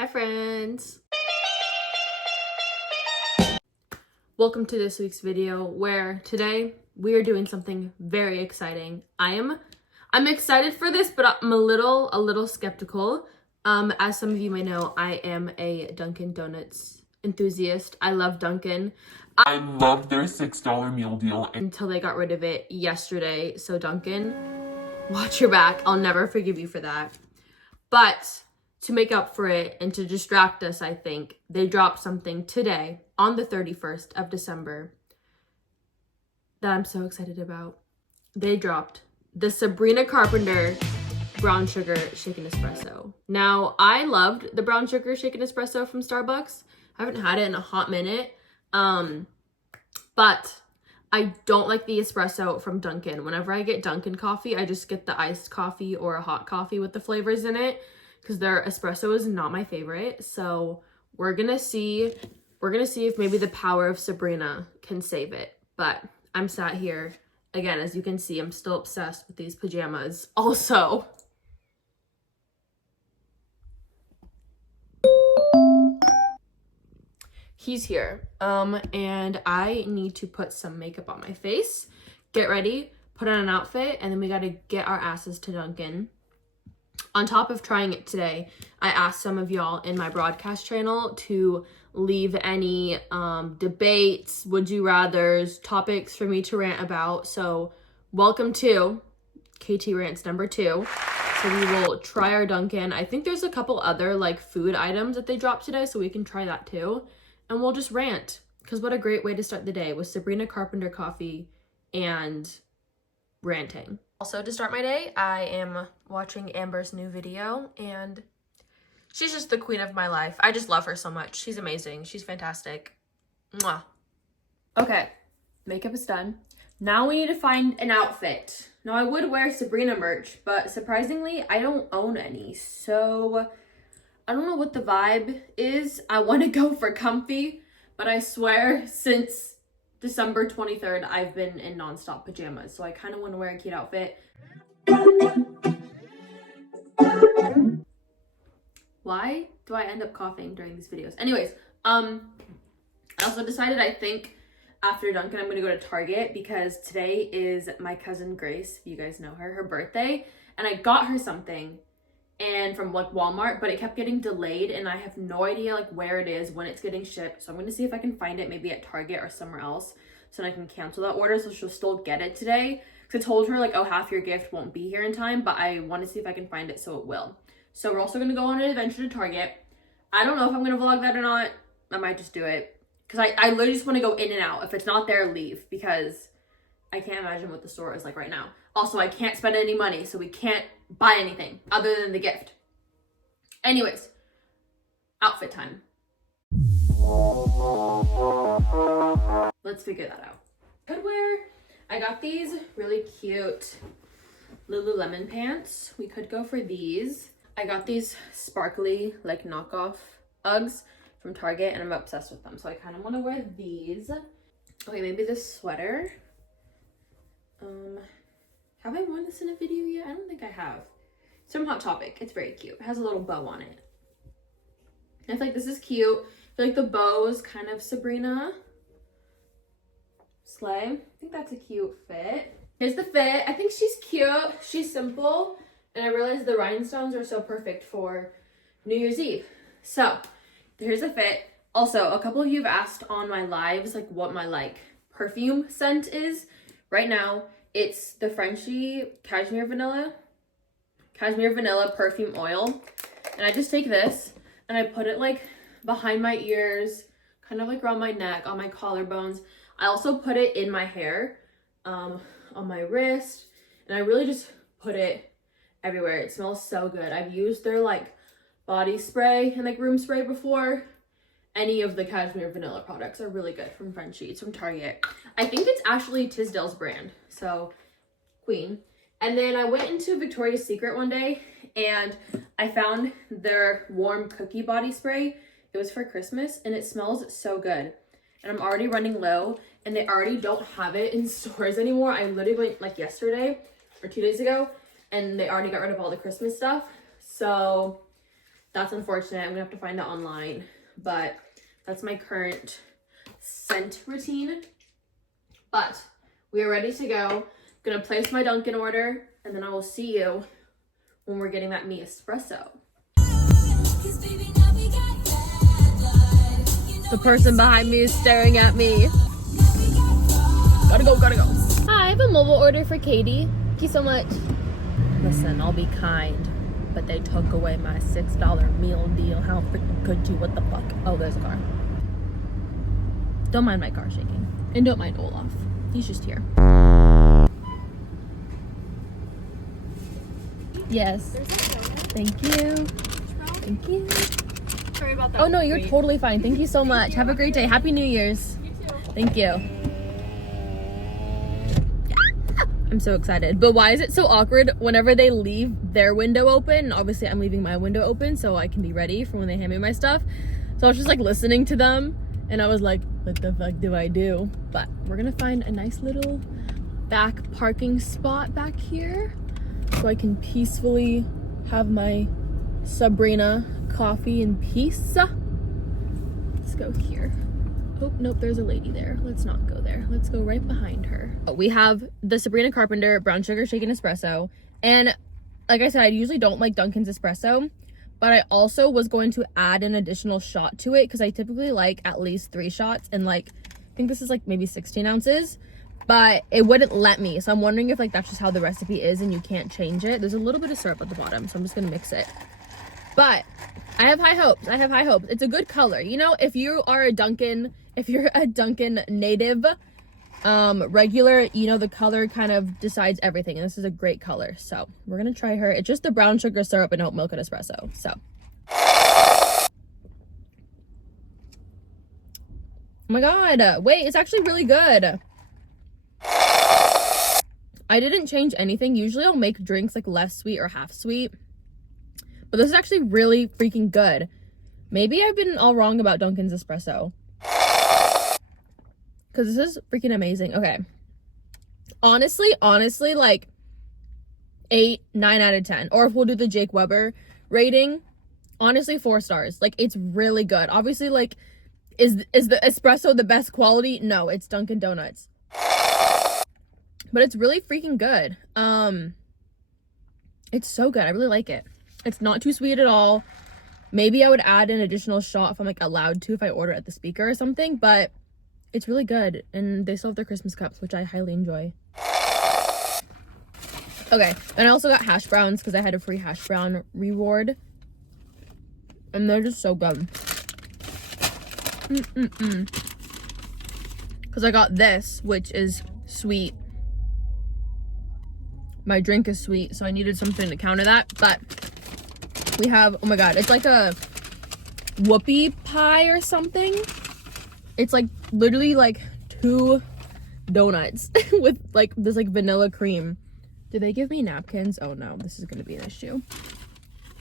Hi friends! Welcome to this week's video where today we are doing something very exciting. I'm excited for this, but I'm a little skeptical. As some of you may know, I am a Dunkin' Donuts enthusiast. I love Dunkin'. I love their $6 meal deal. Until they got rid of it yesterday. So Dunkin', watch your back. I'll never forgive you for that. But to make up for it and to distract us, I think, they dropped something today on the 31st of December that I'm so excited about. They dropped the Sabrina Carpenter brown sugar shaken espresso. Now, I loved the brown sugar shaken espresso from Starbucks. I haven't had it in a hot minute. But I don't like the espresso from Dunkin'. Whenever I get Dunkin' coffee, I just get the iced coffee or a hot coffee with the flavors in it, because their espresso is not my favorite. So we're gonna see if maybe the power of Sabrina can save it. But I'm sat here again, as you can see, I'm still obsessed with these pajamas. Also, he's here, and I need to put some makeup on my face, get ready, put on an outfit, and then we gotta get our asses to Dunkin'. On top of trying it today, I asked some of y'all in my broadcast channel to leave any debates, would you rathers, topics for me to rant about. So welcome to KT Rants number 2. So we will try our Dunkin'. I think there's a couple other like food items that they dropped today, so we can try that too. And we'll just rant, because what a great way to start the day with Sabrina Carpenter coffee and ranting. Also, to start my day, I am watching Amber's new video, and she's just the queen of my life. I just love her so much. She's amazing. She's fantastic. Mwah. Okay, makeup is done. Now we need to find an outfit. Now, I would wear Sabrina merch, but surprisingly, I don't own any, so I don't know what the vibe is. I want to go for comfy, but I swear since December 23rd, I've been in nonstop pajamas, so I kind of want to wear a cute outfit. Why do I end up coughing during these videos? Anyways, I also decided, I think after Dunkin', I'm going to go to Target, because today is my cousin Grace, if you guys know her birthday, and I got her something and from like Walmart, but it kept getting delayed, and I have no idea like where it is, when it's getting shipped. So I'm gonna see if I can find it maybe at Target or somewhere else, so I can cancel that order so she'll still get it today. Because I told her like, oh, half your gift won't be here in time, but I want to see if I can find it, so it will. So we're also gonna go on an adventure to Target. I don't know if I'm gonna vlog that or not. I might just do it, because I literally just want to go in and out. If it's not there, leave, because I can't imagine what the store is like right now. Also, I can't spend any money, so we can't buy anything other than the gift. Anyways, outfit time. Let's figure that out. Could wear, I got these really cute Lululemon pants. We could go for these. I got these sparkly, like knockoff Uggs from Target, and I'm obsessed with them. So I kind of want to wear these. Okay, maybe this sweater. Have I worn this in a video yet? I don't think I have. It's from Hot Topic. It's very cute. It has a little bow on it. I feel like this is cute. I feel like the bow is kind of Sabrina. Slay. I think that's a cute fit. Here's the fit. I think she's cute. She's simple. And I realized the rhinestones are so perfect for New Year's Eve. So, here's the fit. Also, a couple of you have asked on my lives like what my like perfume scent is. Right now, it's the Frenchie Cashmere Vanilla perfume oil. And I just take this and I put it like behind my ears, kind of like around my neck, on my collarbones. I also put it in my hair, on my wrist, and I really just put it everywhere. It smells so good. I've used their like body spray and like room spray before. Any of the Cashmere Vanilla products are really good from Frenchie. It's from Target. I think it's actually Tisdale's brand, so queen. And then I went into Victoria's Secret one day and I found their warm cookie body spray. It was for Christmas and it smells so good. And I'm already running low, and they already don't have it in stores anymore. I literally went like yesterday or 2 days ago, and they already got rid of all the Christmas stuff. So That's unfortunate. I'm gonna have to find it online, but that's my current scent routine. But we are ready to go. Gonna place my Dunkin' order, and then I will see you when we're getting that me espresso. The person behind me is staring at me. Gotta go, gotta go. Hi, I have a mobile order for Katie. Thank you so much. Listen, I'll be kind, but they took away my $6 meal deal. How freaking could you? What the fuck? Oh, there's a car. Don't mind my car shaking. And don't mind Olaf. He's just here. Yes. Thank you. Thank you. Sorry about that. Oh no, you're totally fine. Thank you so much. Have a great day. Happy New Year's. You too. Thank you. I'm so excited. But why is it so awkward whenever they leave their window open? Obviously, I'm leaving my window open so I can be ready for when they hand me my stuff. So I was just like listening to them, and I was like, what the fuck do I do? But we're gonna find a nice little back parking spot back here so I can peacefully have my Sabrina coffee in peace. Let's go here. Oh, nope, there's a lady there. Let's not go there. Let's go right behind her. We have the Sabrina Carpenter brown sugar shaken espresso. And like I said, I usually don't like Dunkin's espresso, but I also was going to add an additional shot to it because I typically like at least 3 shots. And like, I think this is like maybe 16 ounces, but it wouldn't let me. So I'm wondering if like that's just how the recipe is and you can't change it. There's a little bit of syrup at the bottom, so I'm just gonna mix it. But I have high hopes. I have high hopes. It's a good color. You know, if you're a Dunkin' native, regular, you know, the color kind of decides everything. And this is a great color. So we're going to try her. It's just the brown sugar syrup and oat milk and espresso. So. Oh my God. Wait, it's actually really good. I didn't change anything. Usually I'll make drinks like less sweet or half sweet. But this is actually really freaking good. Maybe I've been all wrong about Dunkin's espresso. Because this is freaking amazing. Okay. Honestly, like 8, 9 out of 10. Or if we'll do the Jake Weber rating, honestly 4 stars. Like, it's really good. Obviously, like, is the espresso the best quality? No, it's Dunkin' Donuts. But it's really freaking good. It's so good. I really like it. It's not too sweet at all. Maybe I would add an additional shot if I'm like allowed to, if I order at the speaker or something, but it's really good. And they still have their Christmas cups, which I highly enjoy. Okay, and I also got hash browns because I had a free hash brown reward. And they're just so good. Because I got this, which is sweet. My drink is sweet, so I needed something to counter that. But we have, oh my God, it's like a whoopie pie or something. It's like literally like 2 donuts with like this like vanilla cream. Did they give me napkins? Oh no, this is gonna be an issue.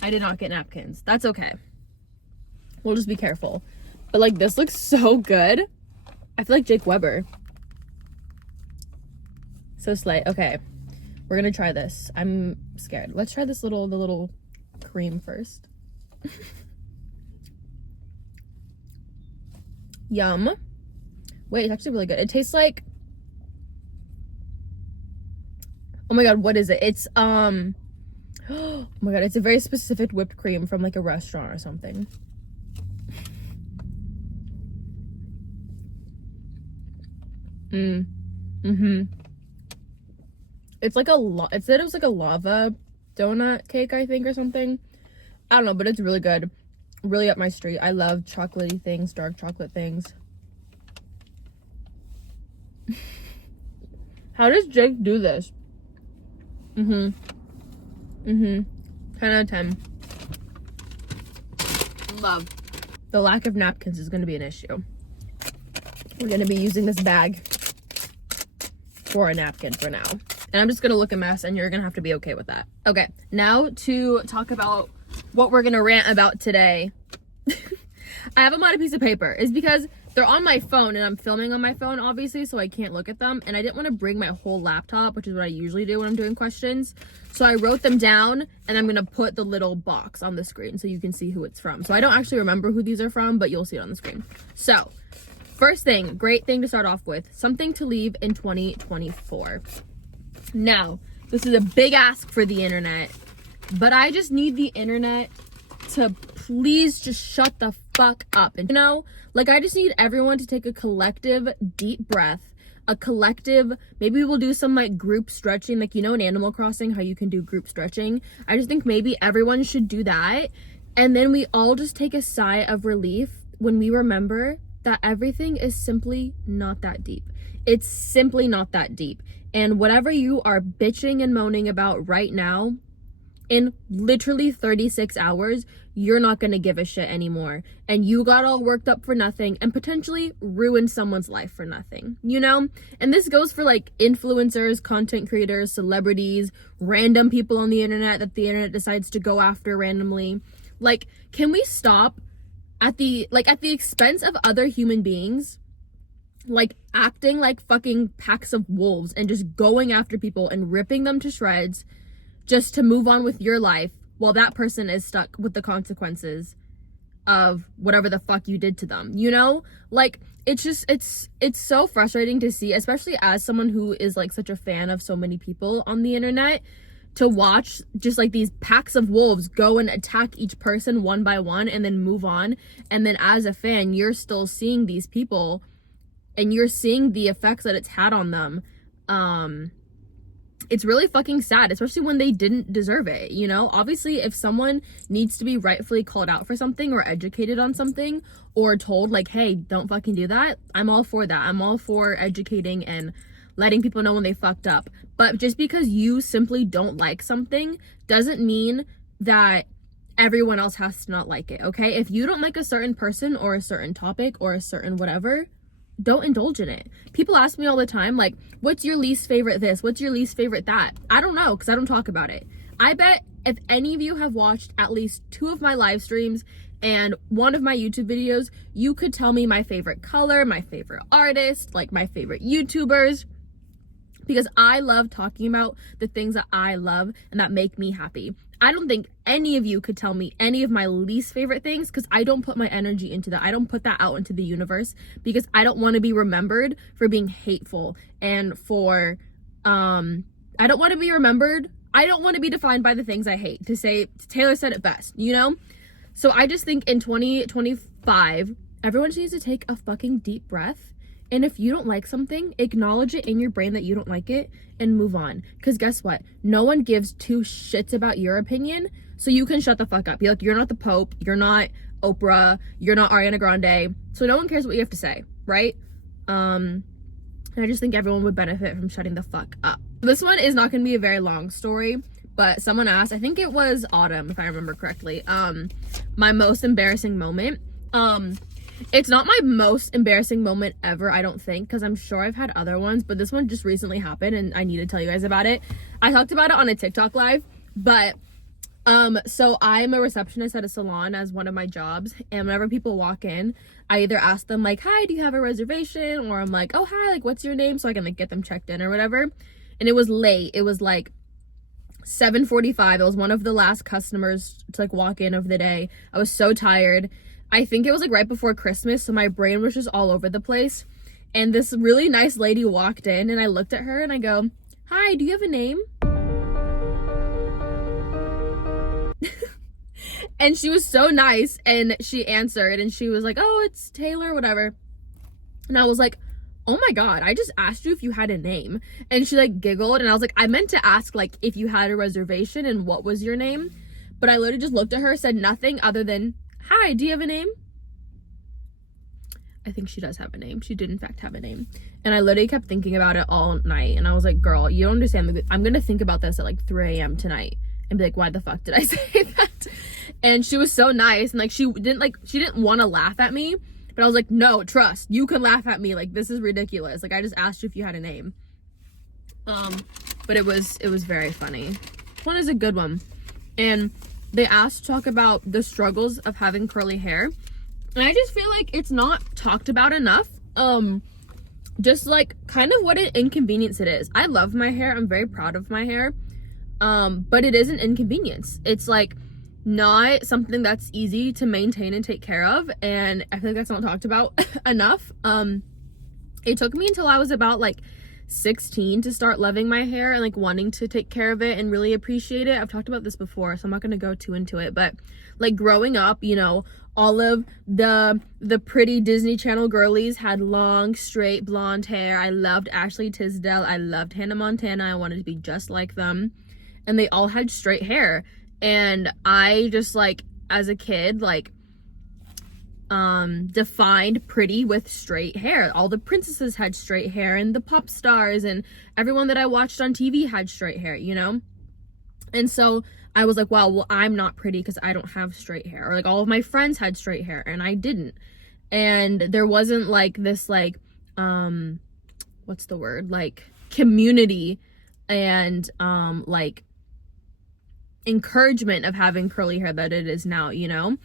I did not get napkins. That's okay. We'll just be careful. But like this looks so good. I feel like Jake Weber. So slay. Okay, we're gonna try this. I'm scared. Let's try this the little cream first. Yum. Wait, it's actually really good. It tastes like, oh my God, what is it? It's oh my God, it's a very specific whipped cream from like a restaurant or something. It's like it said it was like a lava donut cake, I think, or something. I don't know, but it's really good. Really up my street. I love chocolatey things, dark chocolate things. How does Jake do this? 10 out of 10. Love. The lack of napkins is going to be an issue. We're going to be using this bag for a napkin for now. And I'm just going to look a mess, and you're going to have to be okay with that. Okay, now to talk about what we're going to rant about today. I have them on a piece of paper. Is because they're on my phone and I'm filming on my phone, obviously, so I can't look at them. And I didn't want to bring my whole laptop, which is what I usually do when I'm doing questions. So I wrote them down and I'm going to put the little box on the screen so you can see who it's from. So I don't actually remember who these are from, but you'll see it on the screen. So first thing, great thing to start off with, something to leave in 2024. Now, this is a big ask for the internet, but I just need the internet to please just shut the fuck up. And I just need everyone to take a collective deep breath, a collective, maybe we'll do some like group stretching, like in Animal Crossing how you can do group stretching. I just think maybe everyone should do that, and then we all just take a sigh of relief when we remember that everything is simply not that deep. It's simply not that deep. And whatever you are bitching and moaning about right now, in literally 36 hours, you're not going to give a shit anymore. And you got all worked up for nothing and potentially ruined someone's life for nothing, And this goes for like influencers, content creators, celebrities, random people on the internet that the internet decides to go after randomly. Like, can we stop at the expense of other human beings, like acting like fucking packs of wolves and just going after people and ripping them to shreds just to move on with your life while that person is stuck with the consequences of whatever the fuck you did to them, Like, it's just, it's so frustrating to see, especially as someone who is like such a fan of so many people on the internet, to watch just like these packs of wolves go and attack each person one by one and then move on. And then as a fan, you're still seeing these people and you're seeing the effects that it's had on them. It's really fucking sad, especially when they didn't deserve it, Obviously, if someone needs to be rightfully called out for something or educated on something or told like, hey, don't fucking do that, I'm all for that. I'm all for educating and letting people know when they fucked up. But just because you simply don't like something doesn't mean that everyone else has to not like it, okay? If you don't like a certain person or a certain topic or a certain whatever, don't indulge in it. People ask me all the time, like, what's your least favorite this? What's your least favorite that? I don't know, because I don't talk about it. I bet if any of you have watched at least 2 of my live streams and 1 of my YouTube videos, you could tell me my favorite color, my favorite artist, like my favorite YouTubers, because I love talking about the things that I love and that make me happy. I don't think any of you could tell me any of my least favorite things, because I don't put my energy into that. I don't put that out into the universe because I don't want to be remembered for being hateful and for, I don't want to be remembered. I don't want to be defined by the things I hate. To say, Taylor said it best, So I just think in 2025, everyone just needs to take a fucking deep breath. And if you don't like something, acknowledge it in your brain that you don't like it and move on. Because guess what? No one gives 2 shits about your opinion, so you can shut the fuck up. Be like, you're not the Pope, you're not Oprah, you're not Ariana Grande, so no one cares what you have to say, right? And I just think everyone would benefit from shutting the fuck up. This one is not going to be a very long story, but someone asked, I think it was Autumn, if I remember correctly, my most embarrassing moment. It's not my most embarrassing moment ever, I don't think, because I'm sure I've had other ones, but this one just recently happened and I need to tell you guys about it. I talked about it on a TikTok live, but so I'm a receptionist at a salon as one of my jobs, and whenever people walk in, I either ask them like, hi, do you have a reservation? Or I'm like, oh, hi, like, what's your name? So I can like get them checked in or whatever. And it was late. It was like 7:45. It was one of the last customers to like walk in of the day. I was so tired. I think it was like right before Christmas, so my brain was just all over the place. And this really nice lady walked in and I looked at her and I go, hi, do you have a name? And she was so nice and she answered and she was like, oh, it's Taylor, whatever. And I was like, oh my God, I just asked you if you had a name. And she like giggled and I was like, I meant to ask like if you had a reservation and what was your name. But I literally just looked at her, said nothing other than, hi, do you have a name? I think she does have a name. She did in fact have a name. And I literally kept thinking about it all night. And I was like, girl, you don't understand. I'm going to think about this at like 3 a.m. tonight and be like, why the fuck did I say that? And she was so nice. And like, she didn't want to laugh at me. But I was like, no, trust. You can laugh at me. Like, this is ridiculous. Like, I just asked you if you had a name. But it was very funny. This one is a good one. And they asked to talk about the struggles of having curly hair. And I just feel like it's not talked about enough. Just like kind of what an inconvenience it is. I love my hair. I'm very proud of my hair. But it is an inconvenience. It's like not something that's easy to maintain and take care of, and I feel like that's not talked about enough. It took me until I was about like 16 to start loving my hair and like wanting to take care of it and really appreciate it. I've talked about this before, so I'm not going to go too into it, but like growing up, you know, all of the pretty Disney Channel girlies had long, straight blonde hair. I loved Ashley Tisdale. I loved Hannah Montana. I wanted to be just like them. And they all had straight hair. And I just like, as a kid, like, defined pretty with straight hair. All the princesses had straight hair, and the pop stars and everyone that I watched on TV had straight hair, you know? And so I was like, wow, well, I'm not pretty because I don't have straight hair. Or like all of my friends had straight hair and I didn't. And there wasn't like this like, what's the word? Like community and like encouragement of having curly hair that it is now, you know?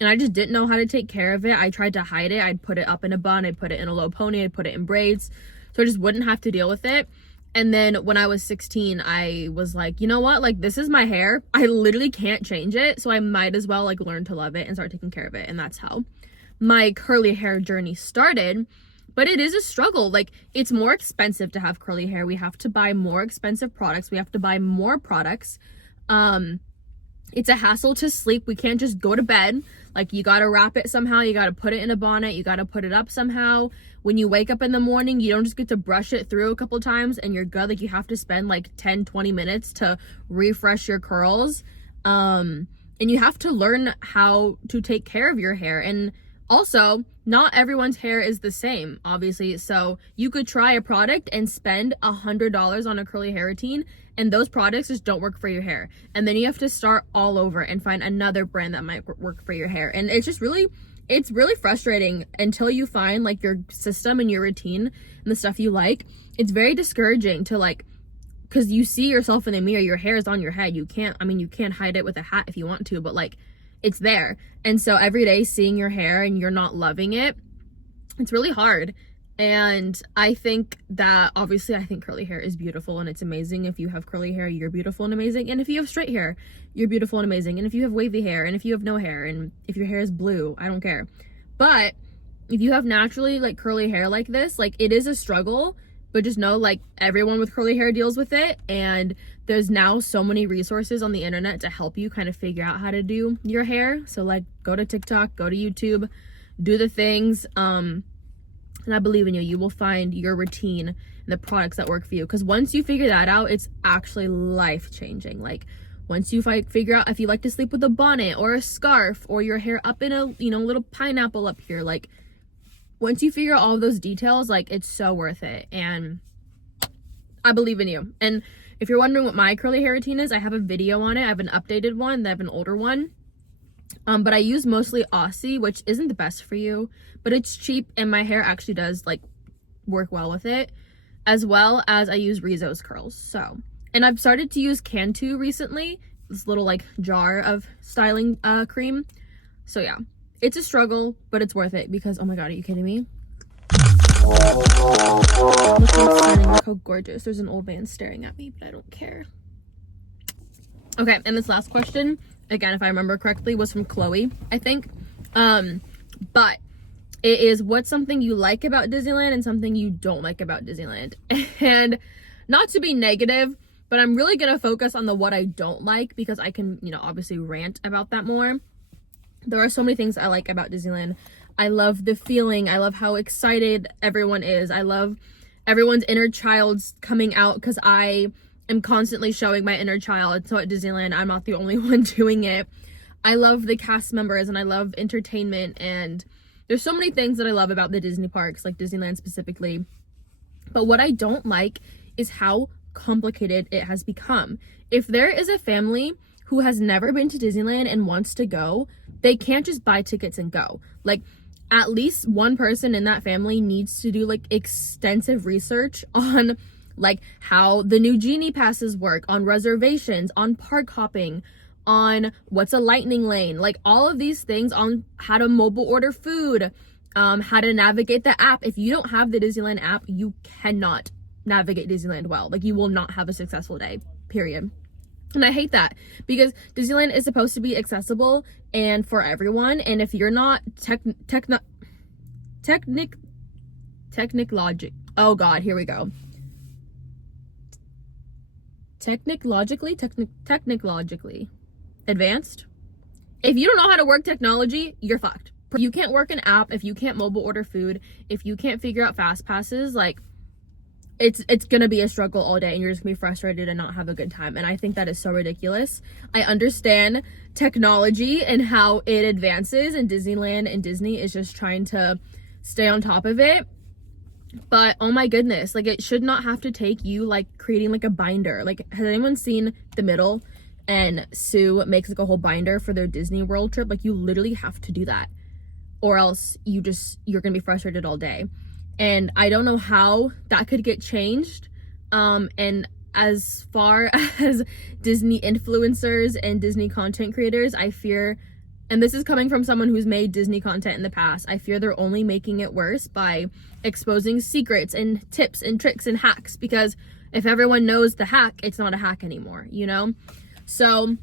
And I just didn't know how to take care of it. I tried to hide it. I'd put it up in a bun. I'd put it in a low pony. I'd put it in braids. So I just wouldn't have to deal with it. And then when I was 16, I was like, you know what? Like, this is my hair. I literally can't change it. So I might as well like learn to love it and start taking care of it. And that's how my curly hair journey started. But it is a struggle. Like, it's more expensive to have curly hair. We have to buy more expensive products. We have to buy more products. It's a hassle to sleep. We can't just go to bed. Like, you gotta wrap it somehow. You gotta put it in a bonnet. You gotta put it up somehow. When you wake up in the morning, you don't just get to brush it through a couple times and you're good. Like, you have to spend like 10-20 minutes to refresh your curls. And you have to learn how to take care of your hair. And also, not everyone's hair is the same, obviously. So you could try a product and spend $100 on a curly hair routine, and those products just don't work for your hair. And then you have to start all over and find another brand that might work for your hair. And it's just really, it's really frustrating until you find like your system and your routine and the stuff you like. It's very discouraging to like, because you see yourself in the mirror, your hair is on your head. You can't, I mean, you can't hide it with a hat if you want to, but like, it's there. And so every day seeing your hair and you're not loving it, it's really hard. And I think that obviously I think curly hair is beautiful and it's amazing. If you have curly hair, you're beautiful and amazing. And if you have straight hair, you're beautiful and amazing. And if you have wavy hair, and if you have no hair, and if your hair is blue, I don't care. But if you have naturally like curly hair like this, like it is a struggle, but just know like everyone with curly hair deals with it. And there's now so many resources on the internet to help you kind of figure out how to do your hair. So like go to TikTok, go to YouTube, do the things. And I believe in you. You will find your routine and the products that work for you. Because once you figure that out, it's actually life-changing. Like once you figure out if you like to sleep with a bonnet or a scarf or your hair up in a, you know, little pineapple up here, like once you figure out all of those details, like it's so worth it. And I believe in you. And if you're wondering what my curly hair routine is, I have a video on it. I have an updated one, I have an older one. But I use mostly Aussie, which isn't the best for you, but it's cheap and my hair actually does like work well with it, as well as I use Rizzo's curls. So, and I've started to use Cantu recently, this little like jar of styling cream. So yeah, it's a struggle, but it's worth it because, oh my God, are you kidding me? Look how gorgeous. There's an old man staring at me, but I don't care. Okay, and this last question, again, if I remember correctly, was from Chloe, I think. But it is, what's something you like about Disneyland and something you don't like about Disneyland? And not to be negative, but I'm really gonna focus on the what I don't like because I can, you know, obviously rant about that more. There are so many things I like about Disneyland. I love the feeling. I love how excited everyone is. I love everyone's inner child's coming out because I am constantly showing my inner child. So at Disneyland, I'm not the only one doing it. I love the cast members and I love entertainment, and there's so many things that I love about the Disney parks, like Disneyland specifically. But what I don't like is how complicated it has become. If there is a family who has never been to Disneyland and wants to go, they can't just buy tickets and go. Like, at least one person in that family needs to do like extensive research on like how the new Genie passes work, on reservations, on park hopping, on what's a lightning lane, like all of these things on how to mobile order food, how to navigate the app. If you don't have the Disneyland app, you cannot navigate Disneyland well. Like, you will not have a successful day, period. And I hate that, because Disneyland is supposed to be accessible and for everyone. And if you're not technologically advanced. If you don't know how to work technology, you're fucked. If you can't work an app, if you can't mobile order food, if you can't figure out fast passes, like, it's gonna be a struggle all day, and you're just gonna be frustrated and not have a good time. And I think that is so ridiculous. I understand technology and how it advances, and Disneyland and Disney is just trying to stay on top of it. But oh my goodness, like, it should not have to take you like creating like a binder. Like, has anyone seen The Middle? And Sue makes like a whole binder for their Disney World trip. Like, you literally have to do that, or else you're gonna be frustrated all day. And I don't know how that could get changed. And as far as Disney influencers and Disney content creators, I fear, and this is coming from someone who's made Disney content in the past, I fear they're only making it worse by exposing secrets and tips and tricks and hacks. Because if everyone knows the hack, it's not a hack anymore, you know? So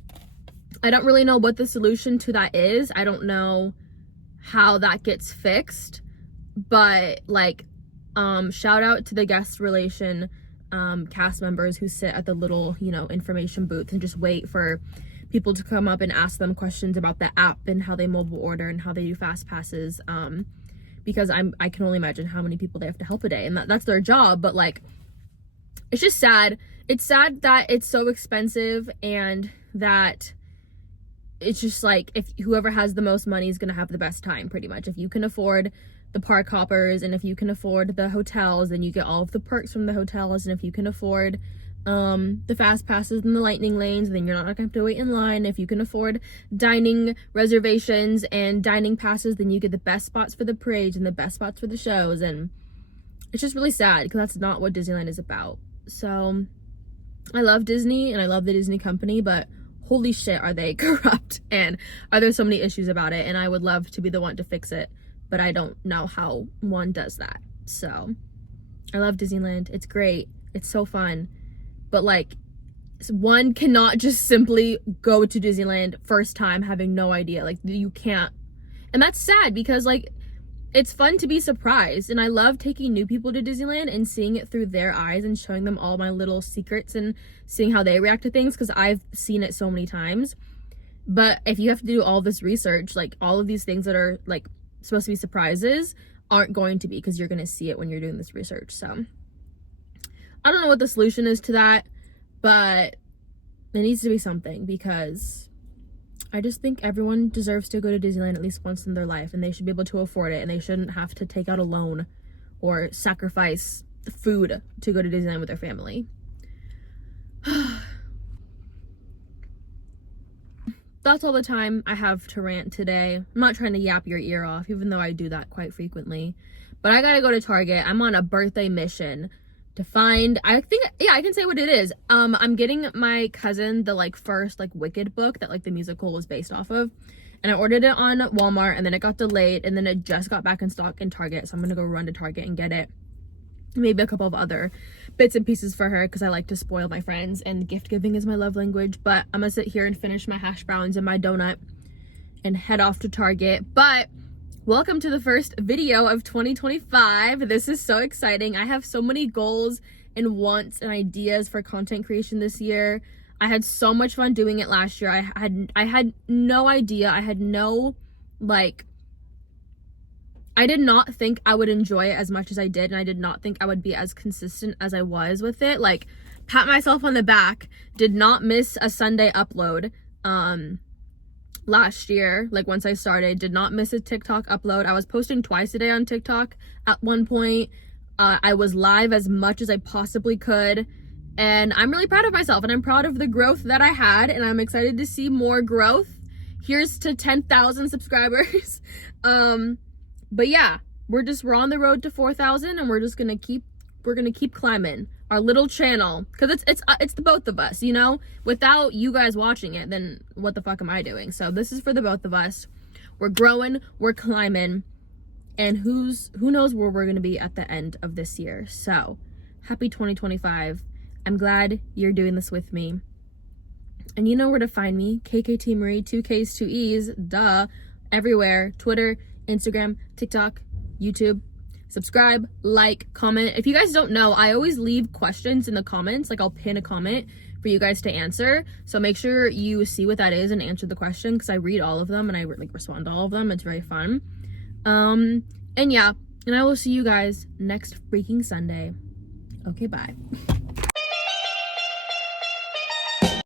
I don't really know what the solution to that is. I don't know how that gets fixed. But like, shout out to the guest relation cast members who sit at the little, you know, information booth and just wait for people to come up and ask them questions about the app and how they mobile order and how they do fast passes. Because I can only imagine how many people they have to help a day, and that's their job. But like, it's just sad. It's sad that it's so expensive, and that it's just like, if whoever has the most money is gonna have the best time, pretty much. If you can afford the park hoppers, and if you can afford the hotels, then you get all of the perks from the hotels. And if you can afford the fast passes and the lightning lanes, then you're not gonna have to wait in line. If you can afford dining reservations and dining passes, then you get the best spots for the parades and the best spots for the shows. And it's just really sad, because that's not what Disneyland is about. So I love Disney and I love the Disney company, but holy shit, are they corrupt, and are there so many issues about it. And I would love to be the one to fix it, but I don't know how one does that. So I love Disneyland. It's great. It's so fun. But like, one cannot just simply go to Disneyland first time having no idea. Like, you can't. And that's sad, because like, it's fun to be surprised. And I love taking new people to Disneyland and seeing it through their eyes and showing them all my little secrets and seeing how they react to things, because I've seen it so many times. But if you have to do all this research, like all of these things that are like supposed to be surprises aren't going to be, because you're going to see it when you're doing this research. So I don't know what the solution is to that, but it needs to be something, because I just think everyone deserves to go to Disneyland at least once in their life, and they should be able to afford it, and they shouldn't have to take out a loan or sacrifice food to go to Disneyland with their family. That's all the time I have to rant today. I'm not trying to yap your ear off, even though I do that quite frequently. But I gotta go to Target. I'm on a birthday mission to find, I think, yeah, I can say what it is. I'm getting my cousin the like first like Wicked book that like the musical was based off of. And I ordered it on Walmart, and then it got delayed, and then it just got back in stock in Target. So I'm gonna go run to Target and get it. Maybe a couple of other bits and pieces for her, because I like to spoil my friends, and gift giving is my love language. But I'm gonna sit here and finish my hash browns and my donut and head off to Target. But welcome to the first video of 2025. This is so exciting. I have so many goals and wants and ideas for content creation this year. I had so much fun doing it last year. I had no idea. I had no like, I did not think I would enjoy it as much as I did, and I did not think I would be as consistent as I was with it. Like, pat myself on the back, did not miss a Sunday upload last year. Like, once I started, did not miss a TikTok upload. I was posting twice a day on TikTok at one point. I was live as much as I possibly could, and I'm really proud of myself, and I'm proud of the growth that I had, and I'm excited to see more growth. Here's to 10,000 subscribers. But yeah, we're on the road to 4,000, and we're gonna keep climbing. our little channel, because it's the both of us, you know. Without you guys watching it, then what the fuck am I doing? So this is for the both of us. We're growing, we're climbing, and who knows where we're gonna be at the end of this year. So happy 2025. I'm glad you're doing this with me. And you know where to find me, kktmariee, 2 Ks, 2 Es, duh, everywhere. Twitter, Instagram, TikTok, YouTube. Subscribe, like, comment. If you guys don't know, I always leave questions in the comments. Like, I'll pin a comment for you guys to answer. So make sure you see what that is and answer the question, because I read all of them and I like respond to all of them. It's very fun. And yeah, and I will see you guys next freaking Sunday. Okay, bye.